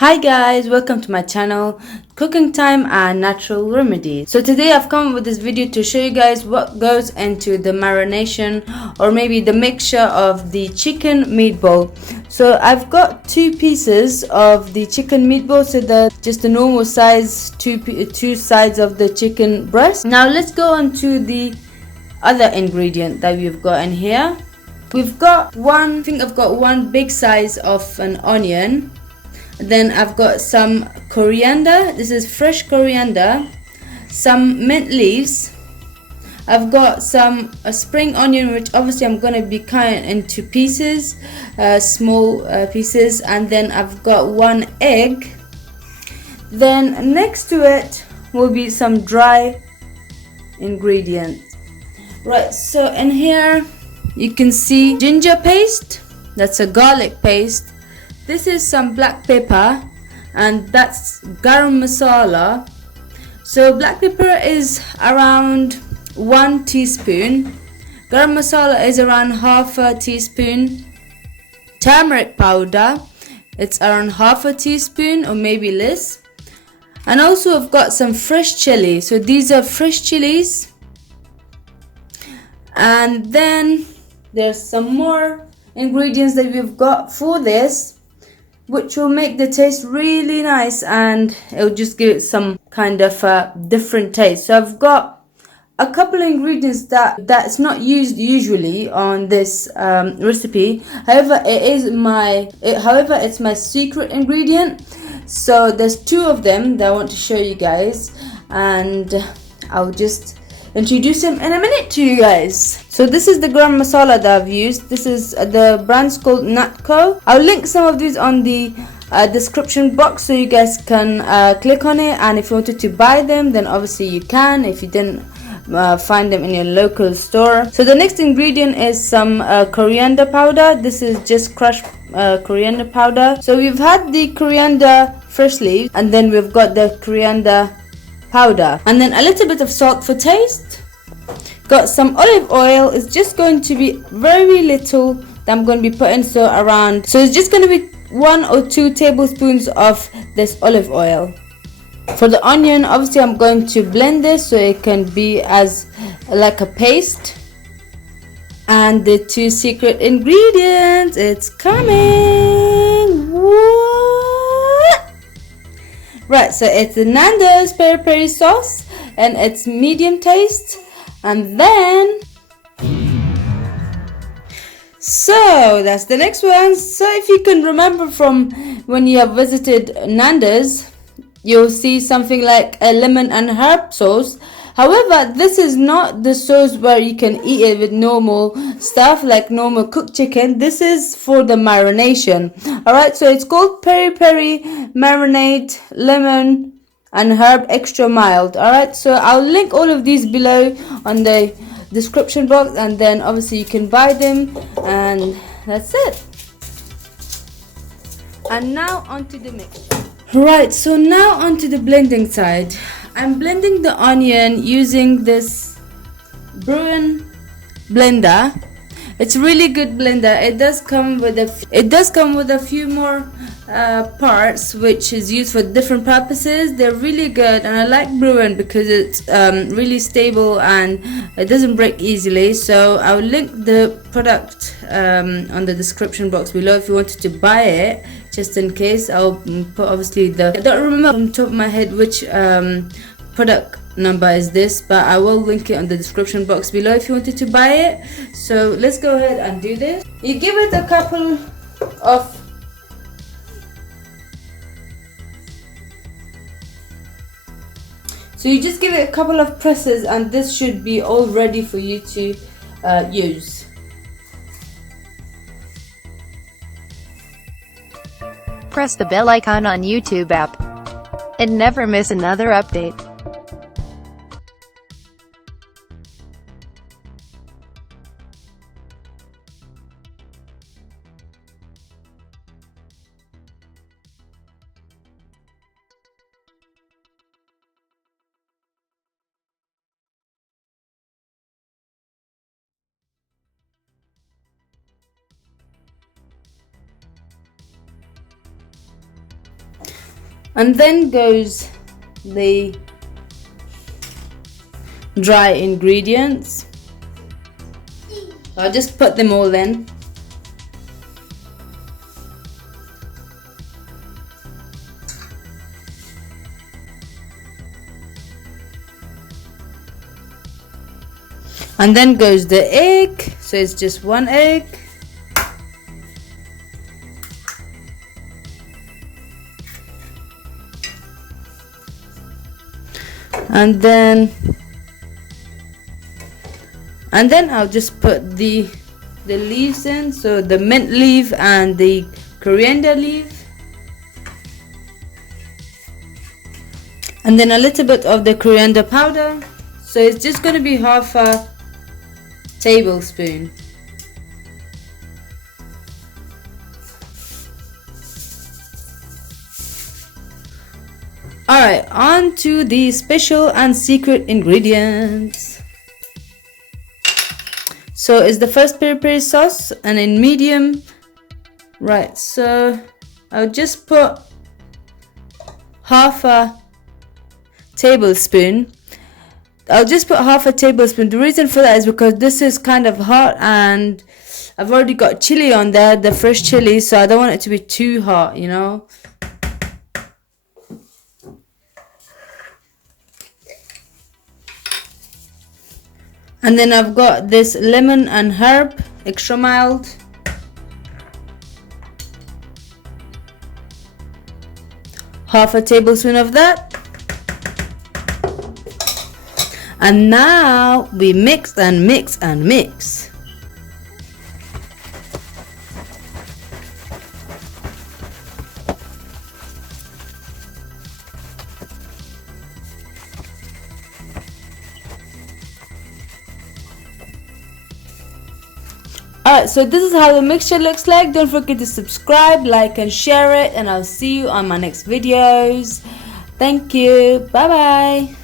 Hi guys, welcome to my channel, Cooking Time and Natural Remedies. So today I've come up with this video to show you guys what goes into the marination or maybe the mixture of the chicken meatball. So I've got two pieces of the chicken meatball, so the just the normal size, two sides of the chicken breast. Now let's go on to the other ingredient that we've got in here. We've got I think I've got one big size of an onion. Then I've got some coriander. This is fresh coriander. Some mint leaves. I've got a spring onion, which obviously I'm going to be cutting into pieces, small pieces. And then I've got one egg. Then next to it will be some dry ingredients. Right, so in here you can see ginger paste. That's a garlic paste. This is some black pepper, and that's garam masala. So black pepper is around 1 teaspoon. Garam masala is around half a teaspoon. Turmeric powder, it's around half a teaspoon or maybe less. And also I've got some fresh chili. So these are fresh chilies. And then there's some more ingredients that we've got for this, which will make the taste really nice, and it'll just give it some kind of a different taste. So I've got a couple of ingredients that's not used usually on this recipe. However, it's my secret ingredient. So there's two of them that I want to show you guys, and I'll just introduce them in a minute to you guys. So this is the garam masala that I've used. This is the brand's called Nando. I'll link some of these on the description box so you guys can click on it, and if you wanted to buy them then obviously you can if you didn't find them in your local store. So the next ingredient is some coriander powder. This is just crushed coriander powder. So we've had the coriander fresh leaves, and then we've got the coriander powder, and then a little bit of salt for taste. Got some olive oil. It's just going to be very little that I'm going to be putting, so it's just going to be 1 or 2 tablespoons of this olive oil. For the onion, obviously I'm going to blend this so it can be as like a paste. And the two secret ingredients, it's coming. What? Right, so it's the Nando's Peri-Peri sauce, and it's medium taste. And then, so that's the next one. So if you can remember from when you have visited Nando's, you'll see something like a lemon and herb sauce. However, this is not the sauce where you can eat it with normal stuff like normal cooked chicken. This is for the marination. Alright, so it's called Peri-Peri marinade lemon and herb extra mild. Alright, so I'll link all of these below on the description box, and then obviously you can buy them, and that's it. And now onto the mix. Right, so now onto the blending side. I'm blending the onion using this Braun Blender. It's a really good blender. It does come with a few more parts which is used for different purposes. They're really good, and I like Braun because it's really stable and it doesn't break easily. So I'll link the product on the description box below if you wanted to buy it, just in case. I'll put obviously I don't remember from the top of my head which product number is this, but I will link it on the description box below if you wanted to buy it. So let's go ahead and do this. You give it a couple of So you just give it a couple of presses, and this should be all ready for you to use. Press the bell icon on YouTube app and never miss another update. And then goes the dry ingredients. I'll just put them all in. And then goes the egg, so it's just one egg. And then I'll just put the leaves in, so the mint leaf and the coriander leaf, and then a little bit of the coriander powder, so it's just going to be half a tablespoon. Alright, on to the special and secret ingredients. So it's the first peri-peri sauce, and in medium. Right, so I'll just put half a tablespoon. The reason for that is because this is kind of hot and I've already got chili on there, the fresh chili, so I don't want it to be too hot, you know. And then I've got this lemon and herb, extra mild. Half a tablespoon of that. And now we mix and mix and mix. Alright, so this is how the mixture looks like. Don't forget to subscribe, like and share it, and I'll see you on my next videos. Thank you. Bye bye.